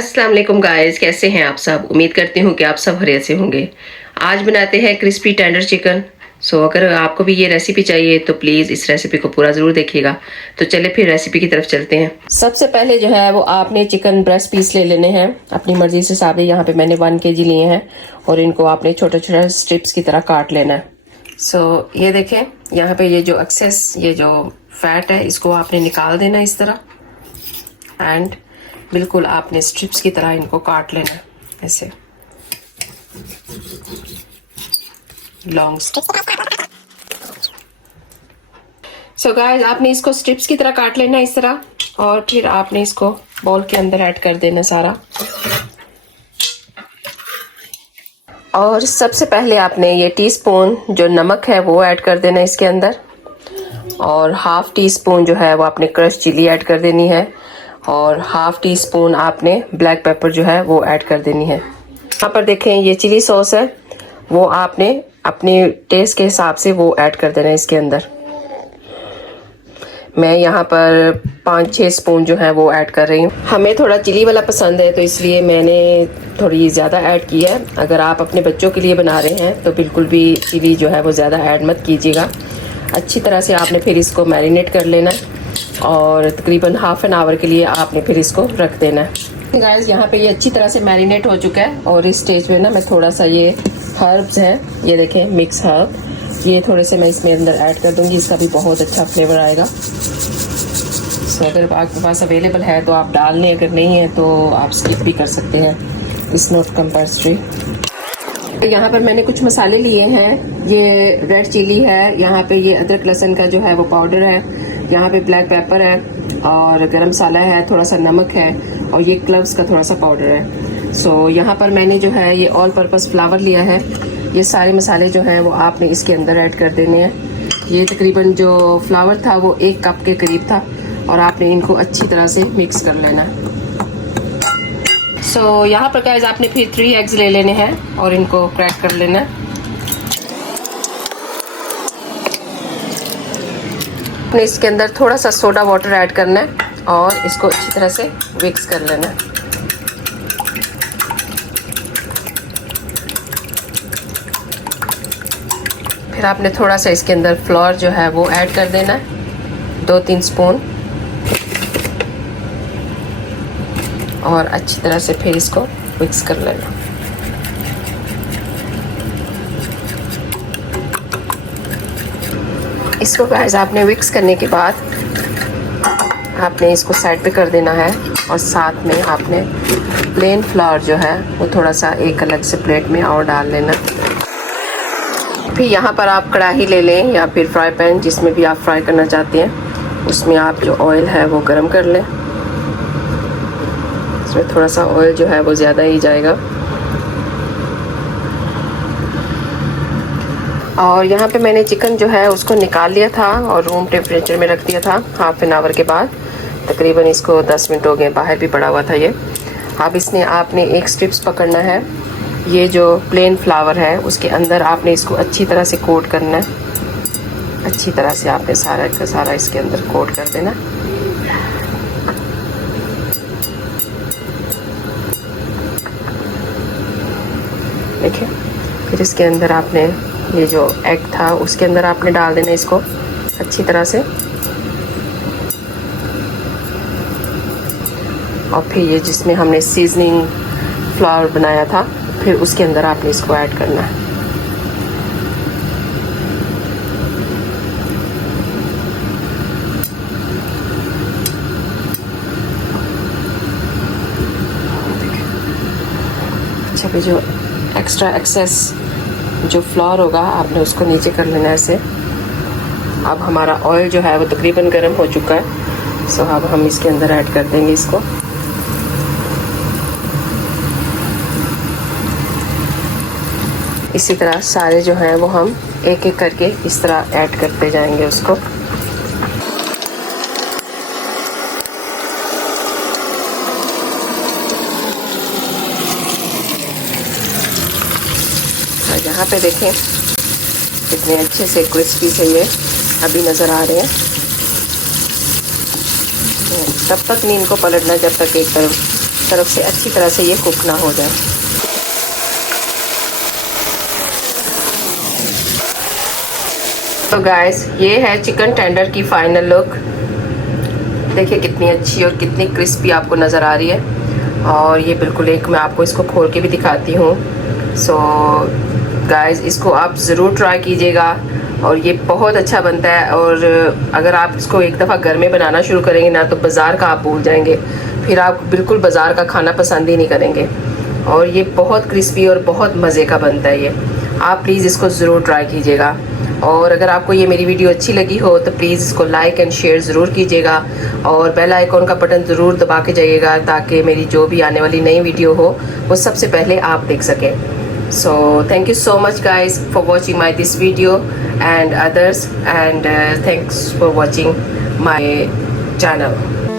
अस्सलाम वालेकुम गाइस, कैसे हैं आप सब। उम्मीद करती हूँ कि आप सब खैरियत से होंगे। आज बनाते हैं क्रिस्पी टेंडर चिकन। अगर आपको भी ये रेसिपी चाहिए तो प्लीज़ इस रेसिपी को पूरा ज़रूर देखिएगा। तो चले फिर रेसिपी की तरफ चलते हैं। सबसे पहले जो है वो आपने चिकन ब्रेस्ट पीस ले लेने हैं अपनी मर्जी से। सारे यहाँ पे मैंने 1 kg लिए हैं और इनको आपने छोटे छोटे स्ट्रिप्स की तरह काट लेना है। ये देखें, यहाँ पे ये जो एक्सेस, ये जो फैट है, इसको आपने निकाल देना इस तरह। एंड बिल्कुल आपने स्ट्रिप्स की तरह इनको काट लेना है, ऐसे लॉन्ग स्ट्रिप्स। गाइस, आपने इसको स्ट्रिप्स की तरह काट लेना है इस तरह, और फिर आपने इसको बाउल के अंदर ऐड कर देना सारा। और सबसे पहले आपने ये टीस्पून जो नमक है वो ऐड कर देना इसके अंदर, और हाफ टी स्पून जो है वो आपने क्रश चिली ऐड कर देनी है, और हाफ टी स्पून आपने ब्लैक पेपर जो है वो ऐड कर देनी है। यहाँ पर देखें, ये चिली सॉस है, वो आपने अपने टेस्ट के हिसाब से वो ऐड कर देना है इसके अंदर। मैं यहाँ पर 5-6 स्पून जो है वो ऐड कर रही हूँ। हमें थोड़ा चिली वाला पसंद है तो इसलिए मैंने थोड़ी ज़्यादा ऐड की है। अगर आप अपने बच्चों के लिए बना रहे हैं तो बिल्कुल भी चिली जो है वो ज़्यादा ऐड मत कीजिएगा। अच्छी तरह से आपने फिर इसको मैरिनेट कर लेना है, और तकरीबन हाफ एन आवर के लिए आपने फिर इसको रख देना है। गाइस, यहाँ पे ये अच्छी तरह से मैरिनेट हो चुका है, और इस स्टेज पे ना मैं थोड़ा सा ये हर्ब्स हैं, ये देखें मिक्स हर्ब, ये थोड़े से मैं इसमें अंदर ऐड कर दूंगी। इसका भी बहुत अच्छा फ्लेवर आएगा। अगर आपके पास अवेलेबल है तो आप डाल लें, अगर नहीं है तो आप स्किप भी कर सकते हैं, इट्स नॉट कंपल्सरी। यहाँ पर मैंने कुछ मसाले लिए हैं। ये रेड चिली है, यहाँ पे ये अदरक लहसुन का जो है वो पाउडर है, यहाँ पे ब्लैक पेपर है, और गरम मसाला है, थोड़ा सा नमक है, और ये क्लव्स का थोड़ा सा पाउडर है। यहाँ पर मैंने जो है ये ऑल पर्पस फ्लावर लिया है। ये सारे मसाले जो हैं वो आपने इसके अंदर ऐड कर देने हैं। ये तकरीबन जो फ्लावर था वो 1 कप के करीब था, और आपने इनको अच्छी तरह से मिक्स कर लेना है। यहाँ पर गाइस आपने फिर 3 एग्स ले लेने हैं और इनको क्रैक कर लेना है। आपने इसके अंदर थोड़ा सा सोडा वाटर ऐड करना है और इसको अच्छी तरह से मिक्स कर लेना है। फिर आपने थोड़ा सा इसके अंदर फ्लोर जो है वो ऐड कर देना है, 2-3 स्पून, और अच्छी तरह से फिर इसको मिक्स कर लेना। इसको गाइस आपने मिक्स करने के बाद आपने इसको साइड पे कर देना है, और साथ में आपने प्लेन फ्लावर जो है वो थोड़ा सा एक अलग से प्लेट में और डाल लेना। फिर यहाँ पर आप कढ़ाई ले लें या फिर फ्राई पैन, जिसमें भी आप फ्राई करना चाहते हैं, उसमें आप जो ऑयल है वो गर्म कर लें। इसमें थोड़ा सा ऑयल जो है वो ज़्यादा ही जाएगा। और यहाँ पे मैंने चिकन जो है उसको निकाल लिया था और रूम टेम्परेचर में रख दिया था हाफ एन आवर के बाद। तकरीबन इसको 10 मिनट हो गए, बाहर भी पड़ा हुआ था ये। अब इसने आपने एक स्ट्रिप्स पकड़ना है, ये जो प्लेन फ्लावर है उसके अंदर आपने इसको अच्छी तरह से कोट करना है। अच्छी तरह से आपने सारा का सारा इसके अंदर कोट कर देना। देखिए, फिर इसके अंदर आपने ये जो एग था उसके अंदर आपने डाल देना इसको अच्छी तरह से, और फिर ये जिसमें हमने सीजनिंग फ्लावर बनाया था फिर उसके अंदर आपने इसको ऐड करना है। अच्छा, फिर जो एक्स्ट्रा एक्सेस जो फ्लावर होगा आपने उसको नीचे कर लेना ऐसे। अब हमारा ऑयल जो है वो तकरीबन गर्म हो चुका है। अब हम इसके अंदर ऐड कर देंगे इसको। इसी तरह सारे जो हैं वो हम एक एक करके इस तरह ऐड करते जाएंगे उसको। यहाँ पे देखें कितने अच्छे से क्रिस्पी से ये अभी नज़र आ रहे हैं। तब तक नहीं इनको पलटना जब तक एक तरफ तरफ से अच्छी तरह से ये कुक ना हो जाए। तो गाइस ये है चिकन टेंडर की फाइनल लुक। देखिए कितनी अच्छी और कितनी क्रिस्पी आपको नज़र आ रही है। और ये बिल्कुल एक मैं आपको इसको खोल के भी दिखाती हूँ। सो गाइस इसको आप ज़रूर ट्राई कीजिएगा और ये बहुत अच्छा बनता है। और अगर आप इसको एक दफ़ा घर में बनाना शुरू करेंगे ना तो बाज़ार का आप भूल जाएंगे, फिर आप बिल्कुल बाज़ार का खाना पसंद ही नहीं करेंगे। और ये बहुत क्रिस्पी और बहुत मज़े का बनता है ये। आप प्लीज़ इसको ज़रूर ट्राई कीजिएगा। और अगर आपको ये मेरी वीडियो अच्छी लगी हो तो प्लीज़ इसको लाइक एंड शेयर ज़रूर कीजिएगा और बेल आइकॉन का बटन ज़रूर दबा के जाइएगा ताकि मेरी जो भी आने वाली नई वीडियो हो वो सबसे पहले आप देख सकें। So thank you so much guys for watching this video and others, and thanks for watching my channel.